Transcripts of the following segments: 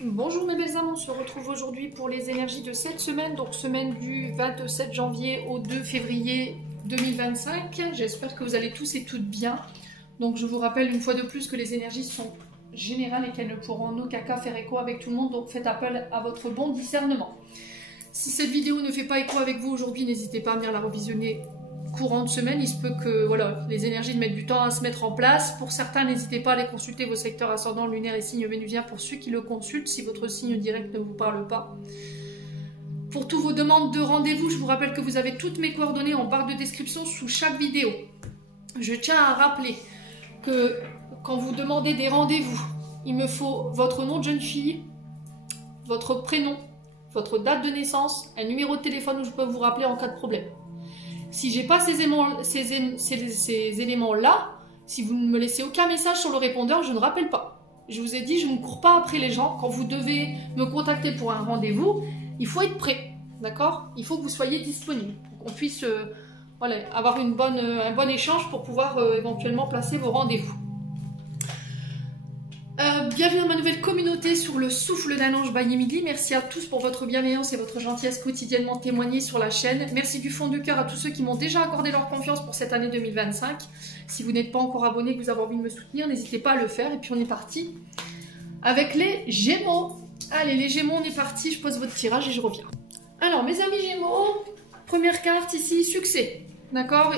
Bonjour mes belles âmes, on se retrouve aujourd'hui pour les énergies de cette semaine, donc semaine du 27 janvier au 2 février 2025. J'espère que vous allez tous et toutes bien. Donc je vous rappelle une fois de plus que les énergies sont générales et qu'elles ne pourront en aucun cas faire écho avec tout le monde, donc faites appel à votre bon discernement. Si cette vidéo ne fait pas écho avec vous aujourd'hui, n'hésitez pas à venir la revisionner courant de semaine. Il se peut que voilà, les énergies mettent du temps à se mettre en place. Pour certains, n'hésitez pas à aller consulter vos secteurs ascendants, lunaires et signes vénusiens pour ceux qui le consultent, si votre signe direct ne vous parle pas. Pour toutes vos demandes de rendez-vous, je vous rappelle que vous avez toutes mes coordonnées en barre de description sous chaque vidéo. Je tiens à rappeler que quand vous demandez des rendez-vous, il me faut votre nom de jeune fille, votre prénom, votre date de naissance, un numéro de téléphone où je peux vous rappeler en cas de problème. Si j'ai pas ces éléments-là, si vous ne me laissez aucun message sur le répondeur, je ne rappelle pas. Je vous ai dit, je ne cours pas après les gens. Quand vous devez me contacter pour un rendez-vous, il faut être prêt, d'accord? Il faut que vous soyez disponible, pour qu'on puisse voilà, avoir un bon échange pour pouvoir éventuellement placer vos rendez-vous. Bienvenue dans ma nouvelle communauté sur le souffle d'un ange by Emily. Merci à tous pour votre bienveillance et votre gentillesse quotidiennement témoignée sur la chaîne. Merci du fond du cœur à tous ceux qui m'ont déjà accordé leur confiance pour cette année 2025. Si vous n'êtes pas encore abonné, que vous avez envie de me soutenir, n'hésitez pas à le faire. Et puis on est parti avec les Gémeaux. Allez les Gémeaux, on est parti. Je pose votre tirage et je reviens. Alors mes amis Gémeaux, première carte ici, succès. D'accord,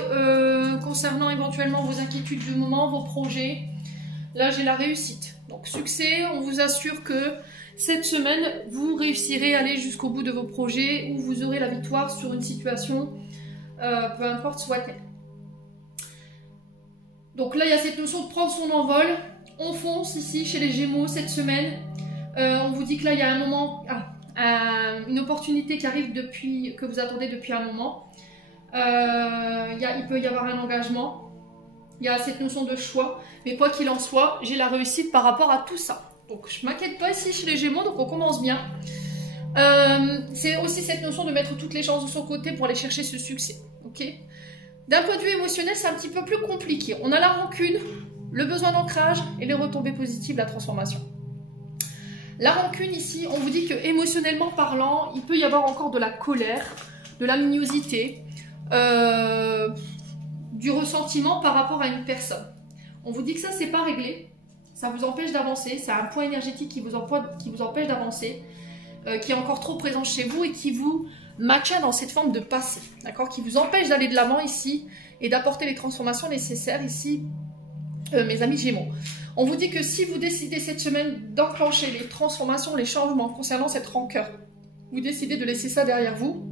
concernant éventuellement vos inquiétudes du moment, vos projets. Là, j'ai la réussite. Donc, succès, on vous assure que cette semaine, vous réussirez à aller jusqu'au bout de vos projets ou vous aurez la victoire sur une situation, peu importe soit-elle. Donc là, il y a cette notion de prendre son envol. On fonce ici chez les Gémeaux cette semaine. On vous dit que là, il y a un moment, une opportunité qui arrive que vous attendez depuis un moment. Il peut y avoir un engagement. Il y a cette notion de choix, mais quoi qu'il en soit, j'ai la réussite par rapport à tout ça. Donc je ne m'inquiète pas ici chez les Gémeaux, donc on commence bien. C'est aussi cette notion de mettre toutes les chances de son côté pour aller chercher ce succès. Okay, d'un point de vue émotionnel, c'est un petit peu plus compliqué. On a la rancune, le besoin d'ancrage et les retombées positives, la transformation. La rancune ici, on vous dit que émotionnellement parlant, il peut y avoir encore de la colère, de la mignosité, du ressentiment par rapport à une personne. On vous dit que ça, c'est pas réglé. Ça vous empêche d'avancer. C'est un point énergétique qui vous empêche d'avancer, qui est encore trop présent chez vous et qui vous maintient dans cette forme de passé. D'accord, qui vous empêche d'aller de l'avant ici et d'apporter les transformations nécessaires ici, mes amis Gémeaux. On vous dit que si vous décidez cette semaine d'enclencher les transformations, les changements concernant cette rancœur, vous décidez de laisser ça derrière vous.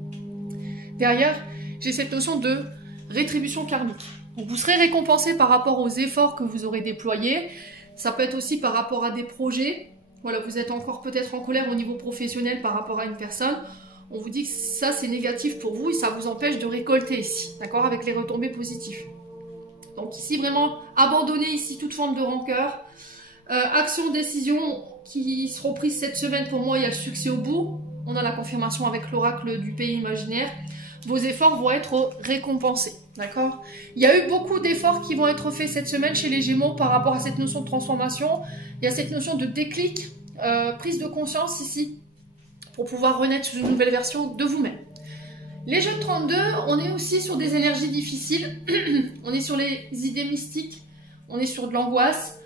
Derrière, j'ai cette notion de rétribution karmique. Donc vous serez récompensé par rapport aux efforts que vous aurez déployés. Ça peut être aussi par rapport à des projets. Voilà, vous êtes encore peut-être en colère au niveau professionnel par rapport à une personne. On vous dit que ça c'est négatif pour vous et ça vous empêche de récolter ici, d'accord, avec les retombées positives. Donc ici vraiment abandonnez ici toute forme de rancœur. Actions, décisions qui seront prises cette semaine, pour moi il y a le succès au bout. On a la confirmation avec l'oracle du pays imaginaire. Vos efforts vont être récompensés, d'accord? Il y a eu beaucoup d'efforts qui vont être faits cette semaine chez les Gémeaux par rapport à cette notion de transformation. Il y a cette notion de déclic, prise de conscience ici, pour pouvoir renaître sur une nouvelle version de vous-même. Les jeunes 32, on est aussi sur des énergies difficiles, on est sur les idées mystiques, on est sur de l'angoisse,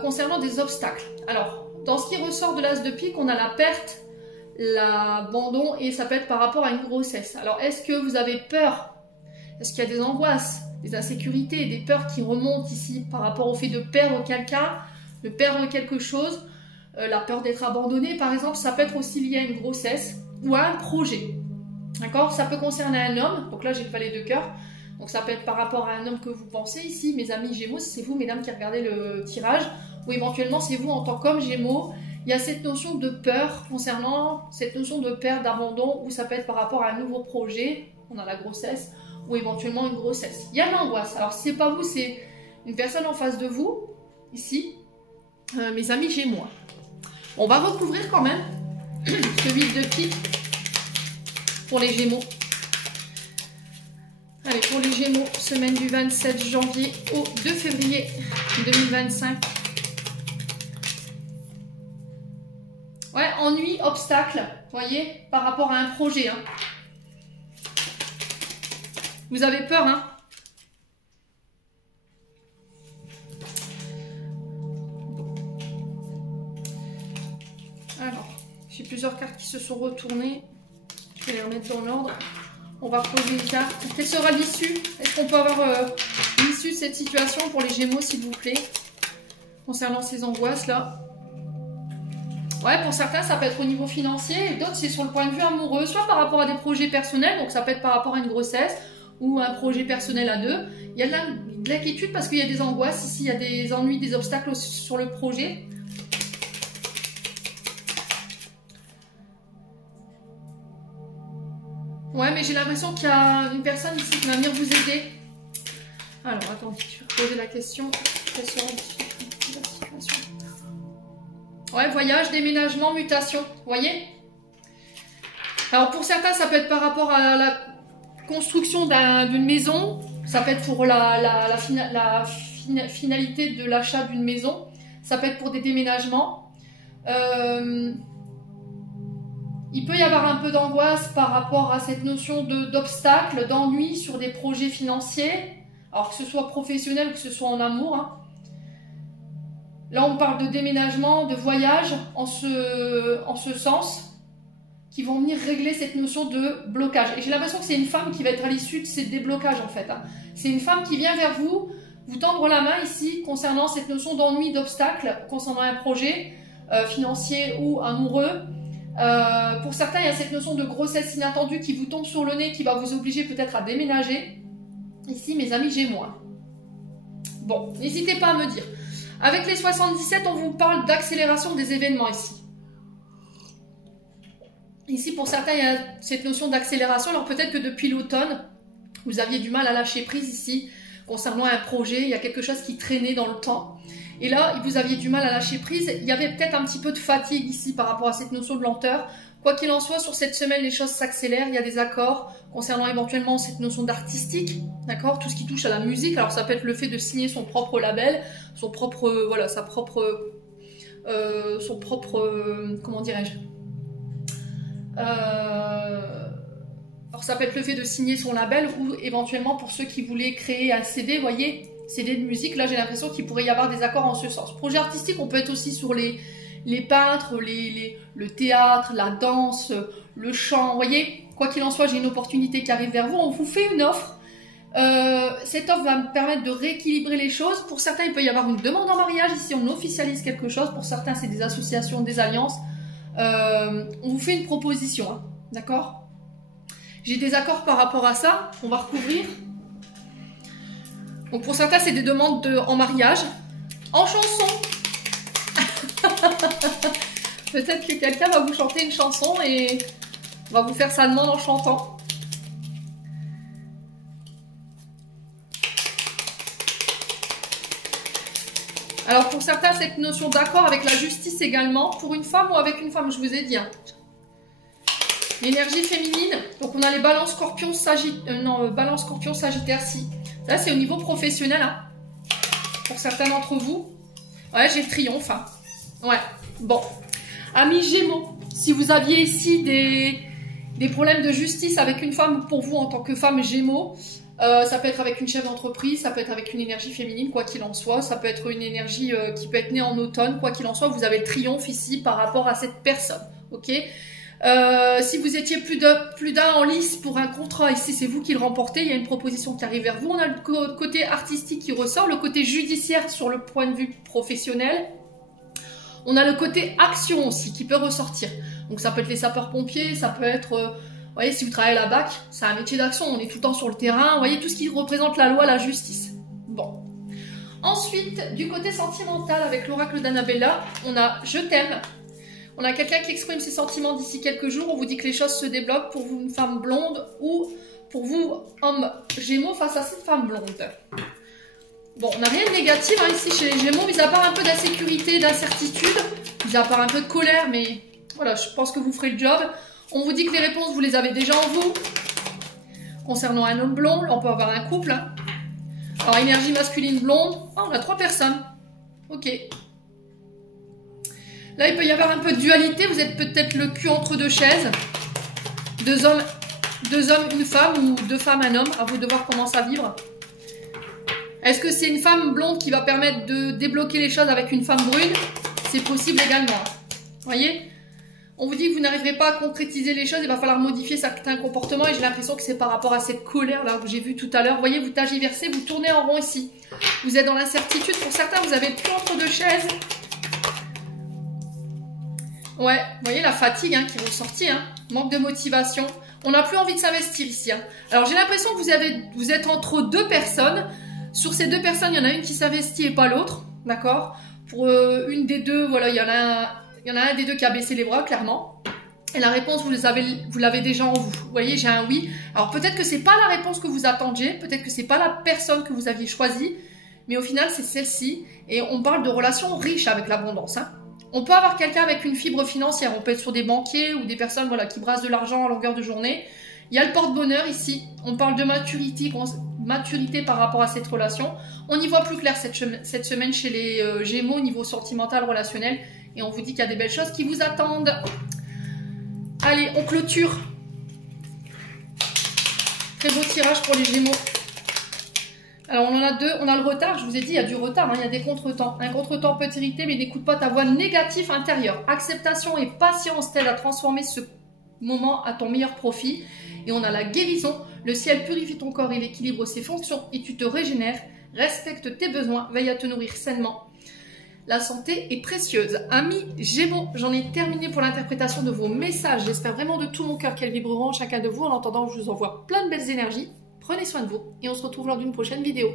concernant des obstacles. Alors, dans ce qui ressort de l'as de pique, on a la perte, l'abandon et ça peut être par rapport à une grossesse. Alors est-ce que vous avez peur? Est-ce qu'il y a des angoisses, des insécurités, des peurs qui remontent ici par rapport au fait de perdre quelqu'un, de perdre quelque chose? La peur d'être abandonné par exemple, ça peut être aussi lié à une grossesse ou à un projet. D'accord, ça peut concerner un homme, donc là j'ai le valet de cœur, donc ça peut être par rapport à un homme que vous pensez ici, mes amis Gémeaux, si c'est vous mesdames qui regardez le tirage, ou éventuellement c'est vous en tant qu'homme Gémeaux. Il y a cette notion de peur concernant cette notion de perte, d'abandon, où ça peut être par rapport à un nouveau projet, on a la grossesse, ou éventuellement une grossesse. Il y a l'angoisse. Alors si c'est pas vous, c'est une personne en face de vous, ici, mes amis Gémeaux. On va recouvrir quand même ce 8 de pique pour les Gémeaux. Allez, pour les Gémeaux, semaine du 27 janvier au 2 février 2025. Ouais, ennui, obstacle, voyez, par rapport à un projet. Hein. Vous avez peur, hein? Alors, j'ai plusieurs cartes qui se sont retournées. Je vais les remettre dans l'ordre. On va reposer une carte. Quelle sera l'issue? Est-ce qu'on peut avoir l'issue de cette situation pour les Gémeaux, s'il vous plaît? Concernant ces angoisses-là. Ouais, pour certains, ça peut être au niveau financier. Et d'autres, c'est sur le point de vue amoureux. Soit par rapport à des projets personnels. Donc, ça peut être par rapport à une grossesse ou un projet personnel à deux. Il y a de l'inquiétude parce qu'il y a des angoisses. Ici, il y a des ennuis, des obstacles sur le projet. Ouais, mais j'ai l'impression qu'il y a une personne ici qui va venir vous aider. Alors, attendez, je vais poser la question. Quelle sera la situation? Ouais, voyage, déménagement, mutation. Vous voyez? Alors, pour certains, ça peut être par rapport à la construction d'une maison. Ça peut être pour la finalité de l'achat d'une maison. Ça peut être pour des déménagements. Il peut y avoir un peu d'angoisse par rapport à cette notion d'obstacle, d'ennui sur des projets financiers, alors que ce soit professionnel ou que ce soit en amour. Hein. Là, on parle de déménagement, de voyage, en ce sens, qui vont venir régler cette notion de blocage. Et j'ai l'impression que c'est une femme qui va être à l'issue de ces déblocages, en fait. Hein. C'est une femme qui vient vers vous tendre la main ici, concernant cette notion d'ennui, d'obstacle, concernant un projet financier ou amoureux. Pour certains, il y a cette notion de grossesse inattendue qui vous tombe sur le nez, qui va vous obliger peut-être à déménager. Ici, mes amis Gémeaux. Bon, n'hésitez pas à me dire. Avec les 77, on vous parle d'accélération des événements ici. Ici, pour certains, il y a cette notion d'accélération. Alors peut-être que depuis l'automne, vous aviez du mal à lâcher prise ici, concernant un projet. Il y a quelque chose qui traînait dans le temps. Et là, vous aviez du mal à lâcher prise. Il y avait peut-être un petit peu de fatigue ici par rapport à cette notion de lenteur. Quoi qu'il en soit, sur cette semaine, les choses s'accélèrent. Il y a des accords concernant éventuellement cette notion d'artistique, d'accord? Tout ce qui touche à la musique. Alors, ça peut être le fait de signer son propre label, son propre, voilà, comment dirais-je? Alors, ça peut être le fait de signer son label ou éventuellement pour ceux qui voulaient créer un CD, vous voyez? CD de musique, là j'ai l'impression qu'il pourrait y avoir des accords en ce sens. Projet artistique, on peut être aussi sur les peintres, le théâtre, la danse, le chant, vous voyez. Quoi qu'il en soit, j'ai une opportunité qui arrive vers vous, on vous fait une offre. Cette offre va me permettre de rééquilibrer les choses. Pour certains, il peut y avoir une demande en mariage, ici on officialise quelque chose. Pour certains, c'est des associations, des alliances. On vous fait une proposition, hein, d'accord? J'ai des accords par rapport à ça, on va recouvrir. Donc pour certains, c'est des demandes en mariage, en chanson. Peut-être que quelqu'un va vous chanter une chanson et va vous faire sa demande en chantant. Alors pour certains, cette notion d'accord avec la justice également, pour une femme ou avec une femme, je vous ai dit. Hein. L'énergie féminine, donc on a les balances scorpions, balance scorpion, sagittaire, si. Ça, c'est au niveau professionnel, hein, pour certains d'entre vous. Ouais, j'ai le triomphe. Hein. Ouais, bon. Amis Gémeaux, si vous aviez ici des problèmes de justice avec une femme, pour vous en tant que femme Gémeaux, ça peut être avec une chef d'entreprise, ça peut être avec une énergie féminine, quoi qu'il en soit. Ça peut être une énergie qui peut être née en automne, quoi qu'il en soit. Vous avez le triomphe ici par rapport à cette personne, ok ? Si vous étiez plus d'un en lice pour un contrat, ici c'est vous qui le remportez, il y a une proposition qui arrive vers vous. On a le côté artistique qui ressort, le côté judiciaire sur le point de vue professionnel. On a le côté action aussi qui peut ressortir. Donc ça peut être les sapeurs-pompiers, ça peut être, vous voyez, si vous travaillez à la BAC, c'est un métier d'action, on est tout le temps sur le terrain, vous voyez, tout ce qui représente la loi, la justice. Bon. Ensuite, du côté sentimental, avec l'oracle d'Annabella, on a « Je t'aime ». On a quelqu'un qui exprime ses sentiments d'ici quelques jours. On vous dit que les choses se débloquent pour vous, une femme blonde, ou pour vous, homme Gémeaux, face à cette femme blonde. Bon, on n'a rien de négatif hein, ici chez les Gémeaux, mis à part un peu d'insécurité, d'incertitude, mis à part un peu de colère, mais voilà, je pense que vous ferez le job. On vous dit que les réponses, vous les avez déjà en vous. Concernant un homme blond, là, on peut avoir un couple. Hein. Alors, énergie masculine blonde, oh, on a 3 personnes. Ok. Là, il peut y avoir un peu de dualité. Vous êtes peut-être le cul entre deux chaises. Deux hommes, une femme ou deux femmes, un homme. À vous de voir comment ça vibre. Est-ce que c'est une femme blonde qui va permettre de débloquer les choses avec une femme brune? C'est possible également. Vous voyez? On vous dit que vous n'arriverez pas à concrétiser les choses. Il va falloir modifier certains comportements. Et j'ai l'impression que c'est par rapport à cette colère-là que j'ai vue tout à l'heure. Vous voyez, vous tagiversez, vous tournez en rond ici. Vous êtes dans l'incertitude. Pour certains, vous avez le cul entre deux chaises. Ouais, vous voyez la fatigue qui est ressortie, manque de motivation. On n'a plus envie de s'investir ici. Alors j'ai l'impression que vous êtes entre deux personnes. Sur ces deux personnes, il y en a une qui s'investit et pas l'autre, d'accord? Pour une des deux, voilà, il y en a un des deux qui a baissé les bras, clairement. Et la réponse, vous l'avez déjà en vous. Vous voyez, j'ai un oui. Alors peut-être que c'est pas la réponse que vous attendiez, peut-être que c'est pas la personne que vous aviez choisie, mais au final, c'est celle-ci. Et on parle de relations riches avec l'abondance, On peut avoir quelqu'un avec une fibre financière, on peut être sur des banquiers ou des personnes voilà, qui brassent de l'argent à longueur de journée. Il y a le porte-bonheur ici, on parle de maturité par rapport à cette relation. On y voit plus clair cette semaine chez les Gémeaux au niveau sentimental, relationnel. Et on vous dit qu'il y a des belles choses qui vous attendent. Allez, on clôture. Très beau tirage pour les Gémeaux. Alors, on en a deux. On a le retard. Je vous ai dit, il y a du retard. Il y a des contretemps. Un contretemps peut t'irriter, mais n'écoute pas ta voix négative intérieure. Acceptation et patience t'aident à transformer ce moment à ton meilleur profit. Et on a la guérison. Le ciel purifie ton corps, il équilibre ses fonctions et tu te régénères. Respecte tes besoins. Veille à te nourrir sainement. La santé est précieuse. Amis Gémeaux, j'en ai terminé pour l'interprétation de vos messages. J'espère vraiment de tout mon cœur qu'elles vibreront chacun de vous. En attendant, je vous envoie plein de belles énergies. Prenez soin de vous et on se retrouve lors d'une prochaine vidéo.